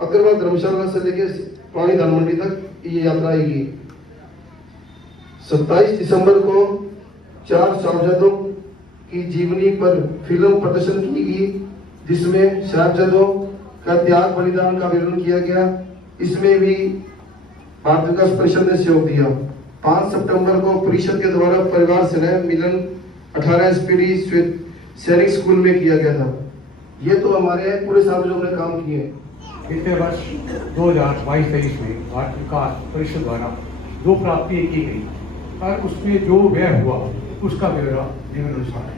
अग्रवाल धर्मशाला से लेकर पुरानी धान मंडी तक ये यात्रा आएगी। 27 दिसंबर को 4 साहिबजादों की जीवनी पर फिल्म प्रदर्शन की गई, जिसमें साहिबजादों का त्याग बलिदान का वर्णन किया गया। इसमें भी भारतीय विकास परिषद ने सहयोग दिया। 5 सितंबर को परिषद के द्वारा परिवार स्नेह मिलन 18 SPD सैनिक स्कूल में किया गया था। ये तो हमारे पूरे साल में जो हमने काम किए। पिछले वर्ष 2022-23 में भारतीय विकास परिषद द्वारा जो प्राप्ति की गई और उसमें जो व्यय हुआ उसका ब्यौरा निम्नानुसार है।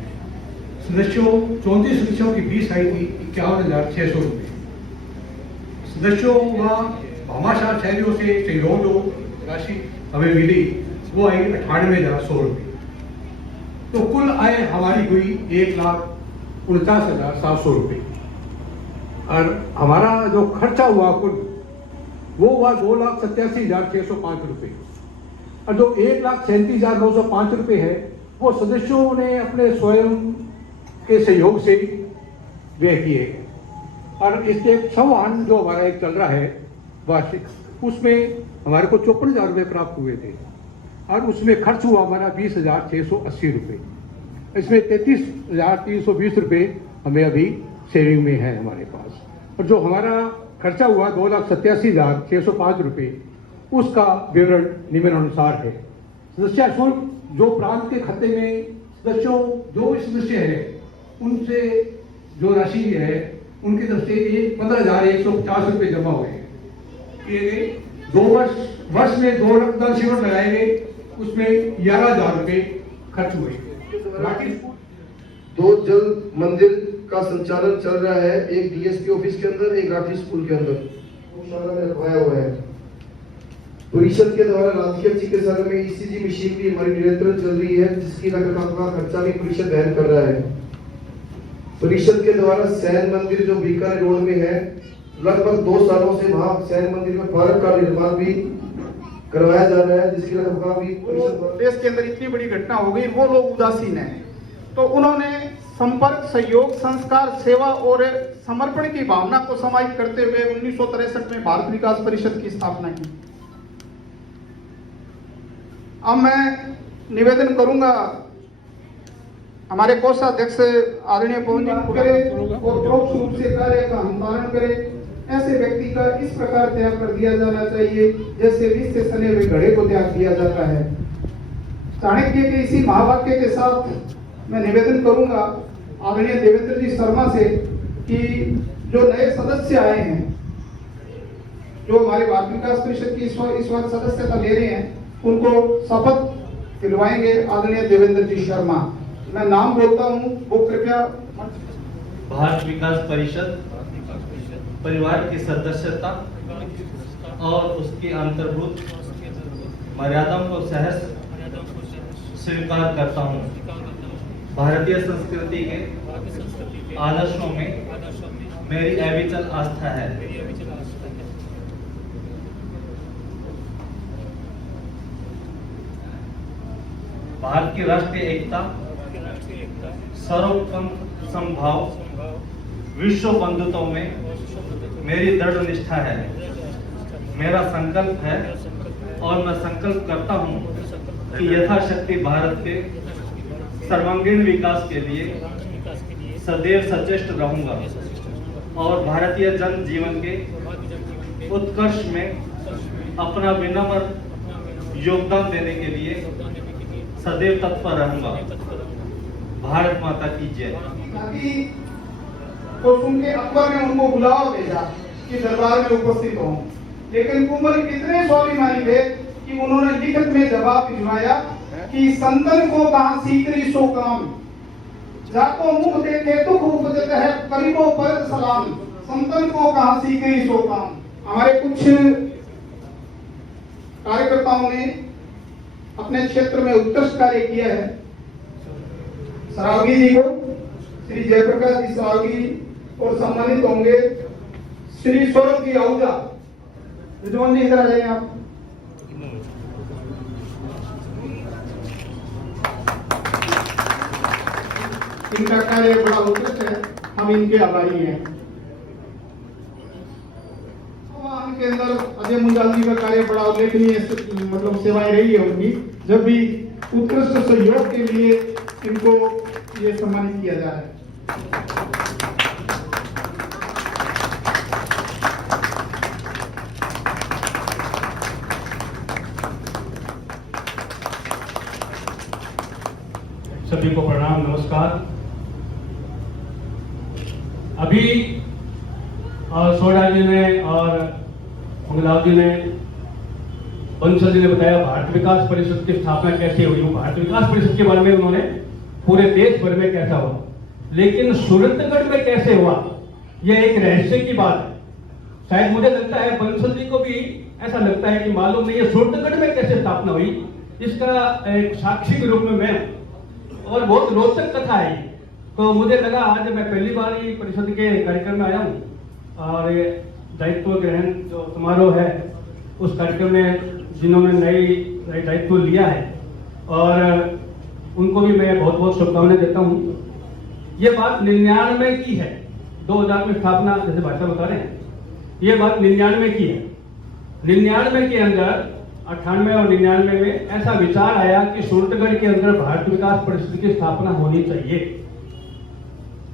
सदस्यों 34 सदस्यों की फीस आई थी 51,600 रुपये। सदस्यों व भामाशाह शहरियों से सहयोग जो राशि हमें मिली वो आई 98,100 रुपये। तो कुल आय हमारी हुई 1,49,700 रुपये और हमारा जो खर्चा हुआ कुल वो हुआ 2,87,605 रुपये और जो 1,37,905 रुपये है वो सदस्यों ने अपने स्वयं के सहयोग से व्यय किए और इसके संवाहन जो हमारा एक चल रहा है वार्षिक, उसमें हमारे को 54,000 रुपये प्राप्त हुए थे और उसमें खर्च हुआ हमारा 20,680 रुपये। इसमें 33,320 रुपये हमें अभी सेविंग में है हमारे पास, और जो हमारा खर्चा हुआ 2,87,605 रुपये उसका विवरण निम्नानुसार है। सदस्य शुल्क जो प्रांत के खाते में सदस्यों जो सदस्य है उनसे जो राशि है उनकी तरफ से 15,150 रुपये जमा हुए किए गए। 2 वर्ष में 2 रक्तदान शिविर लगाए गए, उसमें 11,000 रुपये खर्च हुए। 2 जल मंदिर का संचालन चल रहा है, एक DSP ऑफिस के अंदर, एक राठी स्कूल के अंदर में रखवाया हुआ है। परिषद के द्वारा राजकीय चिकित्सालय में ECG मशीन भी हमारी निरंतर चल रही है, जिसकी रखरखाव का खर्चा भी परिषद वहन कर रहा है। परिषद के द्वारा सैन मंदिर जो बीकानेर रोड में है, लगभग 2 सालों से वहां सैन मंदिर में पार्क का निर्माण भी करवाया जा रहा है, जिसकी रखरखाव भी परिषद। देश के अंदर इतनी बड़ी घटना हो गई, वो लोग उदासीन हैं, तो उन्होंने संपर्क, सहयोग, संस्कार, सेवा और समर्पण की भावना को समाहित करते हुए 1963 में भारत विकास परिषद की स्थापना की। अब मैं निवेदन करूंगा हमारे कोषाध्यक्ष आदरणीय पवन जी करे और परोक्ष रूप से कार्य का संपादन करे। ऐसे व्यक्ति का इस प्रकार त्याग कर दिया जाना चाहिए जैसे विष से सने हुए घड़े को त्याग दिया जाता है। चाणक्य के इसी महावाक्य के साथ मैं निवेदन करूंगा आदरणीय देवेंद्र जी शर्मा से कि जो नए सदस्य आए हैं, जो हमारे भारत विकास परिषद की इस बार सदस्यता ले रहे हैं, उनको शपथ दिलवाएंगे आदरणीय देवेंद्र जी शर्मा। मैं नाम बोलता हूँ, वो कृपया। भारत विकास परिषद परिवार की सदस्यता और उसकी अंतर्भूत मर्यादाओं को सहर्ष स्वीकार करता हूँ। भारतीय संस्कृति के आदर्शों में मेरी अविचल आस्था है। भारत की राष्ट्रीय एकता, सर्वोत्तम समभाव, विश्व बंधुत्व में मेरी दृढ़ निष्ठा है। मेरा संकल्प है और मैं संकल्प करता हूं कि यथाशक्ति भारत के सर्वांगीण विकास के लिए सदैव सचेष्ट रहूंगा और भारतीय जन जीवन के उत्कर्ष में अपना विनम्र योगदान देने के लिए सदैव तत्पर रहूंगा। भारत माता की जय। तो सुन के अकबर ने उनको बुलावा भेजा कि दरबार में उपस्थित हों, लेकिन कुंवर कितने स्वाभिमानी थे कि उन्होंने लिखित में जवाब भिजवाया कि संतन को कहां सीकरी सो काम, जाको मुख देखे दुख उपजत है करीबो पर सलाम, संतन को कहां सीकरी सो काम। हमारे कुछ कार्यकर्ताओं ने अपने क्षेत्र में उत्कृष्ट कार्य किया है। सरावगी जी को, श्री जयप्रकाश जी सरावगी, और सम्मानित होंगे श्री सौरभ जी आहूजा। रिजवान जी इधर आ जाइए आप। इनका कार्य बड़ा उत्कृष्ट है, हम इनके आभारी हैं। समाज के अंदर अजय मुंजाल जी का कार्य बड़ा उल्लेखनीय मतलब सेवाएं रही है उनकी। जब भी उत्कृष्ट सहयोग के लिए इनको ये सम्मानित किया जा रहा है। सभी को प्रणाम, नमस्कार। अभी सोडा जी ने और मंगलाव जी ने, बंसल जी ने बताया भारत विकास परिषद की स्थापना कैसे हुई। भारत विकास परिषद के बारे में उन्होंने पूरे देश भर में कैसा हुआ, लेकिन सूरतगढ़ में कैसे हुआ यह एक रहस्य की बात है। शायद मुझे लगता है बंसल जी को भी ऐसा लगता है कि मालूम नहीं है सूरतगढ़ में कैसे स्थापना हुई। इसका एक साक्षी के रूप में मैं, और बहुत रोचक कथा है। तो मुझे लगा आज मैं पहली बार ही परिषद के कार्यक्रम में आया हूँ और ये दायित्व ग्रहण जो समारोह है उस कार्यक्रम में जिन्होंने नई दायित्व लिया है और उनको भी मैं बहुत बहुत शुभकामनाएं देता हूँ। ये बात 99 की है, 2000 में स्थापना जैसे भाषा बता रहे हैं, ये बात 99 की है। 99 के अंदर 98 और 99 में ऐसा विचार आया कि सूरतगढ़ के अंदर भारत विकास परिषद की स्थापना होनी चाहिए।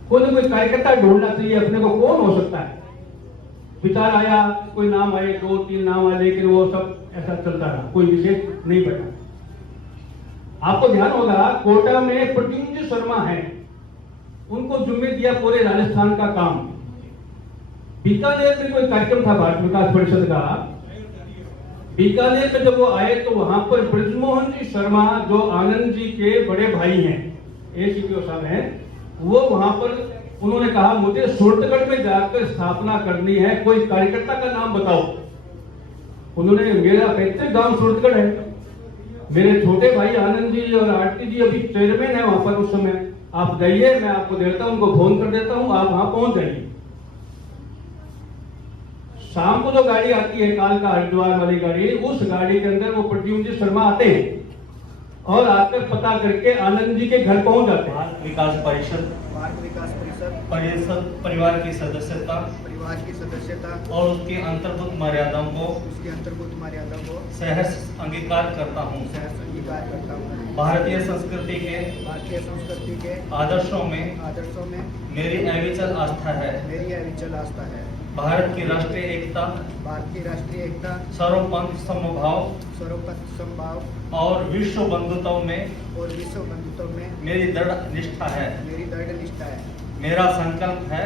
कोई ना कोई कार्यकर्ता ढूंढना चाहिए, अपने को कौन हो सकता है। विचार आया, कोई नाम आए, 2-3 नाम आए, लेकिन वो सब ऐसा चलता रहा, कोई विशेष नहीं बना। आपको ध्यान होगा कोटा में प्रद्युम्न शर्मा है, उनको जिम्मे दिया पूरे राजस्थान का काम। बीकानेर में कोई कार्यक्रम था भारत विकास परिषद का, बीकानेर में जब वो आए तो वहां पर ब्रजमोहन जी शर्मा जो आनंद जी के बड़े भाई हैं, एसीपीओ साहब हैं, वो वहां पर उन्होंने कहा मुझे सूरतगढ़ में जाकर स्थापना करनी है, कोई कार्यकर्ता का नाम बताओ। उन्होंने, मेरा पैतृक गांव सूरतगढ़ है, मेरे छोटे भाई आनंद जी और आरती जी अभी चेयरमैन है वहां पर उस समय, आप जाइए, मैं आपको देता हूं, उनको फोन कर देता हूं, आप वहां पहुंच जाइए। शाम को जो गाड़ी आती है कालका हरिद्वार वाली गाड़ी, उस गाड़ी के अंदर वो प्रद्युम्न जी शर्मा आते हैं और आकर पता करके आनंद जी के घर पहुंच जाते हैं। भारत विकास परिषद परिवार की सदस्यता और उसके अंतर्भूत मर्यादाओं को सहर्ष अंगीकार करता हूँ। भारतीय संस्कृति के आदर्शों में मेरी अविचल आस्था है। भारत की राष्ट्रीय एकता, सर्वपंथ समभाव और विश्व बंधुत्व में मेरी दृढ़ निष्ठा है। मेरा संकल्प है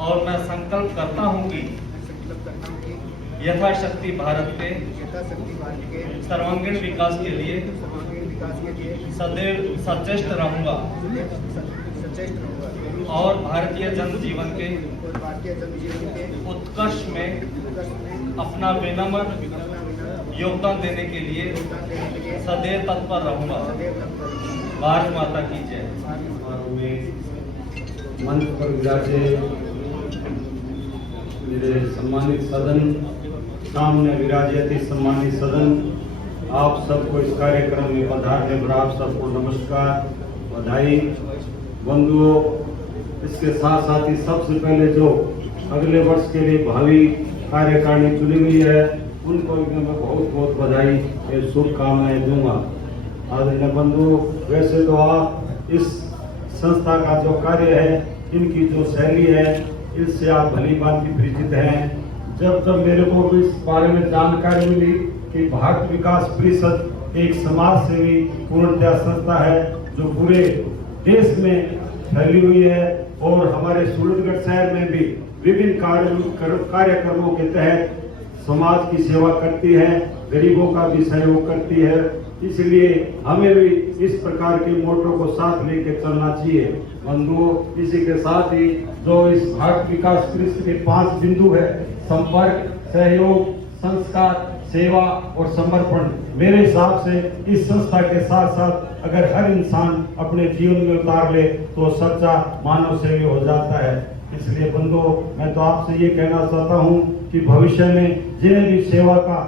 और मैं संकल्प करता हूँ कि यथाशक्ति भारत के सर्वांगीण विकास के लिए सदैव सचेष्ट रहूंगा और भारतीय जनजीवन के उत्कर्ष में अपना विनम्र योगदान देने के लिए सदैव तत्पर रहूंगा। भारत माता की जय। मंच पर विराजे मेरे सम्मानित सदन, सामने विराजे अति सम्मानित सदन, आप सबको इस कार्यक्रम में पधारने पर आप सबको नमस्कार, बधाई, बंधुओं। इसके साथ साथ ही सबसे पहले जो अगले वर्ष के लिए भावी कार्यकारिणी चुनी हुई है उनको भी मैं बहुत बहुत बधाई और शुभकामनाएं दूंगा। आदरणीय बंधु, वैसे तो आप इस संस्था का जो कार्य है, इनकी जो शैली है, इससे आप भली भांति परिचित हैं। जब मेरे को भी इस बारे में जानकारी मिली कि भारत विकास परिषद एक समाज सेवी पूर्णतः संस्था है जो पूरे देश में फैली हुई है और हमारे सूरतगढ़ शहर में भी विभिन्न कार्यक्रमों के तहत समाज की सेवा करती है, गरीबों का भी सहयोग करती है। इसलिए हमें भी इस प्रकार के मोटो को साथ लेकर चलना चाहिए। बंधुओं, इसी के साथ ही जो इस भारत विकास परिषद के 5 बिंदु है, संपर्क, सहयोग, संस्कार, सेवा और समर्पण, मेरे हिसाब से इस संस्था के साथ साथ अगर हर इंसान अपने जीवन में उतार ले तो सच्चा मानव सेवी हो जाता है। इसलिए बंधुओं, मैं तो आपसे ये कहना चाहता हूँ कि भविष्य में जिन्हें भी सेवा का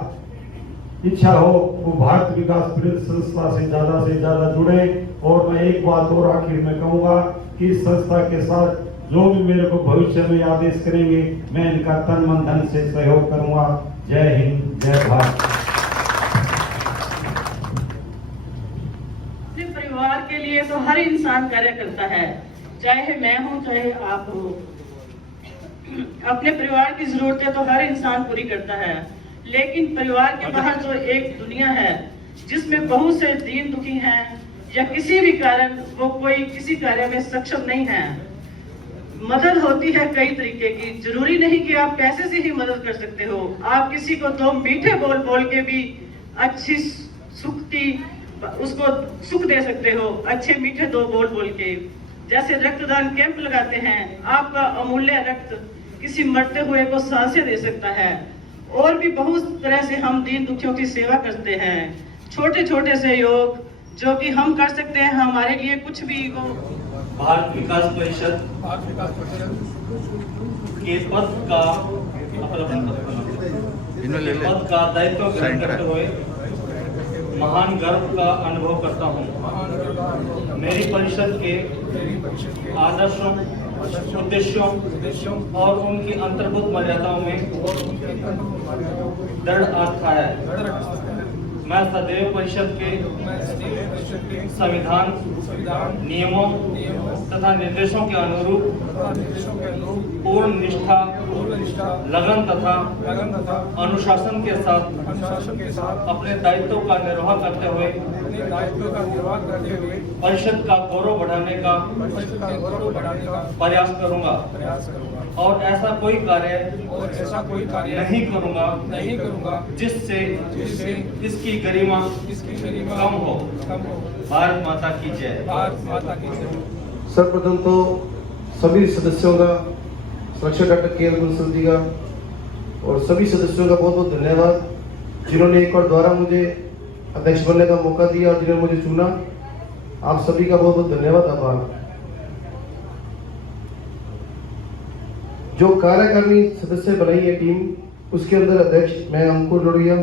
इच्छा हो वो भारत विकास परिषद संस्था से ज्यादा जुड़े। और मैं एक बात और आखिर में कहूँगा कि इस संस्था के साथ जो भी मेरे को भविष्य में आदेश करेंगे मैं इनका तन मन धन से सहयोग करूंगा। जय हिंद, जय भारत। अपने परिवार के लिए तो हर इंसान कार्य करता है, चाहे मैं हूं चाहे आप हो। अपने परिवार की जरूरतें तो हर इंसान पूरी करता है, लेकिन परिवार के बाहर जो एक दुनिया है जिसमें बहुत से दीन दुखी हैं या किसी भी कारण वो कोई किसी कार्य में सक्षम नहीं है। मदद होती है कई तरीके की, जरूरी नहीं कि आप पैसे से ही मदद कर सकते हो। आप किसी को दो मीठे बोल बोल के भी अच्छी उसको सुख दे सकते हो, अच्छे मीठे दो बोल बोल के। जैसे रक्तदान कैंप लगाते हैं, आपका अमूल्य रक्त किसी मरते हुए को सांसें दे सकता है। और भी बहुत तरह से हम दीन दुखियों की सेवा करते हैं। छोटे छोटे सहयोग जो कि हम कर सकते हैं, हमारे लिए कुछ भी वो भारत विकास परिषद के पद का दायित्व ग्रहण करते हुए महान गर्व का अनुभव करता हूँ। मेरी परिषद के आदर्शों, उद्देश्यों और उनकी अंतर्भूत मर्यादाओं में दृढ़ आस्था है। मैं सदैव परिषद के संविधान, नियमों तथा निर्देशों के अनुरूप पूर्ण निष्ठा, लगन तथा अनुशासन के साथ अपने दायित्वों का निर्वाह करते हुए परिषद का गौरव बढ़ाने का प्रयास करूंगा और ऐसा कोई कार्य नहीं करूंगा जिससे इसकी गरिमा कम हो। भारत माता की जय। सर्वप्रथम तो सभी सदस्यों का, सुरक्षा डॉक्टर के एल बंसल जी का और सभी सदस्यों का बहुत बहुत धन्यवाद, जिन्होंने एक बार दोबारा मुझे अध्यक्ष बनने का मौका दिया और जिन्होंने मुझे चुना। आप सभी का बहुत बहुत धन्यवाद, आभार। जो कार्यकारिणी सदस्य बनाई है टीम, उसके अंदर अध्यक्ष मैं अंकुर लोढ़िया,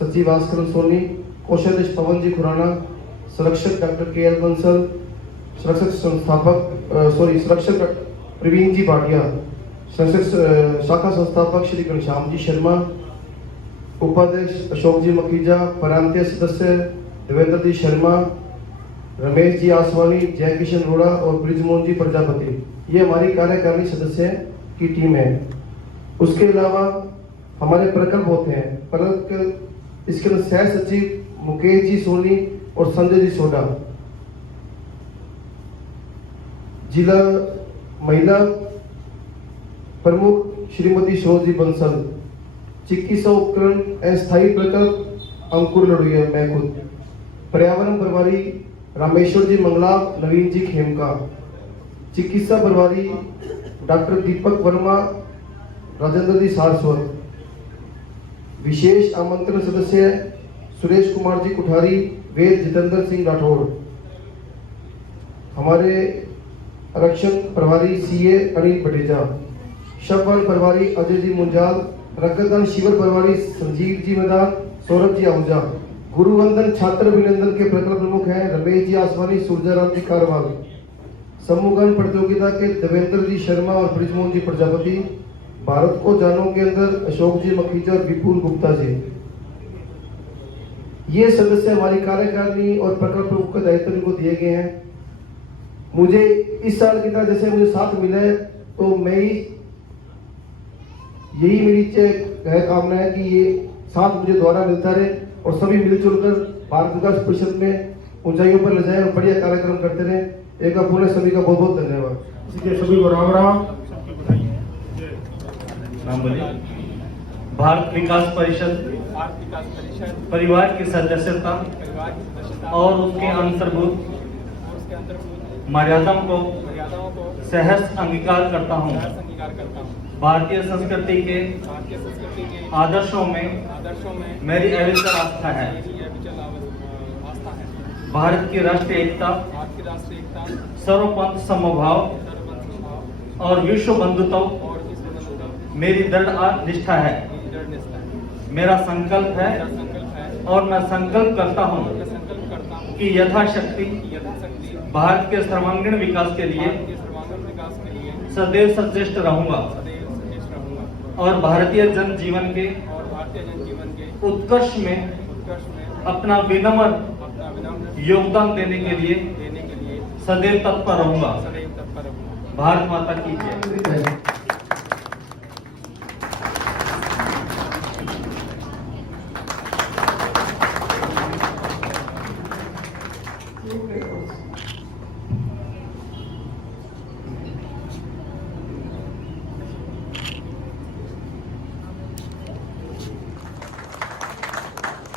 सचिव भास्कर सोनी, कोषाध्यक्ष पवन जी खुराना, संरक्षक डॉक्टर के एल बंसल, संरक्षक प्रवीण जी भाटिया, संरक्षक शाखा संस्थापक श्री घनश्याम जी शर्मा, उपाध्यक्ष अशोक जी मखीजा, प्रांतीय सदस्य देवेंद्र जी शर्मा, रमेश जी आसवानी, जय किशन रोड़ा और ब्रिजमोहन जी प्रजापति। ये हमारी कार्यकारिणी सदस्य की टीम है। उसके अलावा हमारे प्रकल्प होते हैं, प्रकल्प इसके अंदर सह सचिव मुकेश जी सोनी और संजय जी सोडा, जिला महिला प्रमुख श्रीमती शोध जी बंसल, चिकित्सा उपकरण अस्थायी प्रकल्प अंकुर लड़ुया मैं खुद, पर्यावरण प्रभारी रामेश्वर जी मंगला, नवीन जी खेमका, चिकित्सा प्रभारी डॉक्टर दीपक वर्मा, राजेंद्र जी सारस्वत, विशेष आमंत्रण सदस्य सुरेश कुमार जी कुठारी, वेद जितेंद्र सिंह राठौड़, हमारे आरक्षण प्रभारी सीए अनिल पटेजा, शववाल प्रभारी अजय जी मुंजाल, रक्तदान शिविर प्रभारी संजीव जी मैदान, सौरभ जी आहूजा, गुरुवंदन छात्र अभिनंदन के प्रकल्प प्रमुख हैं रमेश जी आसवानी, सूर्याराम जी कारवाल, समूहगान प्रतियोगिता के देवेंद्र जी शर्मा और ब्रिजमोहन जी प्रजापति, भारत को जानो के अंदर अशोक जी मखीजा और विपुल गुप्ता जी। ये सदस्य हमारी कार्यकारिणी और प्रकल्प प्रमुख के दायित्व इनको दिए गए हैं। मुझे इस साल की तरह जैसे मुझे साथ मिला है, तो मैं यही मेरी कामना है कि ये साथ मुझे दोबारा मिलता रहे और सभी मिलजुल कर भारत विकास परिषद में ऊंचाइयों पर ले जाए और बढ़िया कार्यक्रम करते रहे। एक बार पुनः सभी का बहुत बहुत धन्यवाद। सभी को राम राम। नाम बोलिए। भारत विकास परिषद परिवार की सदस्यता और उसके अंतर्भूत मर्यादाओं को सहर्ष अंगीकार करता हूँ। भारतीय संस्कृति के आदर्शों में मेरी अविचल आस्था है। भारत की राष्ट्रीय एकता, सर्वपंथ समभाव और विश्व बंधुत्व मेरी दृढ़ निष्ठा है। मेरा संकल्प है और मैं संकल्प करता हूं कि यथाशक्ति भारत के सर्वांगीण विकास के लिए सदैव सचेष्ट रहूंगा और भारतीय जन जीवन के उत्कर्ष में अपना विनम्र योगदान देने के लिए सदैव तत्पर रहूंगा। भारत माता की जय।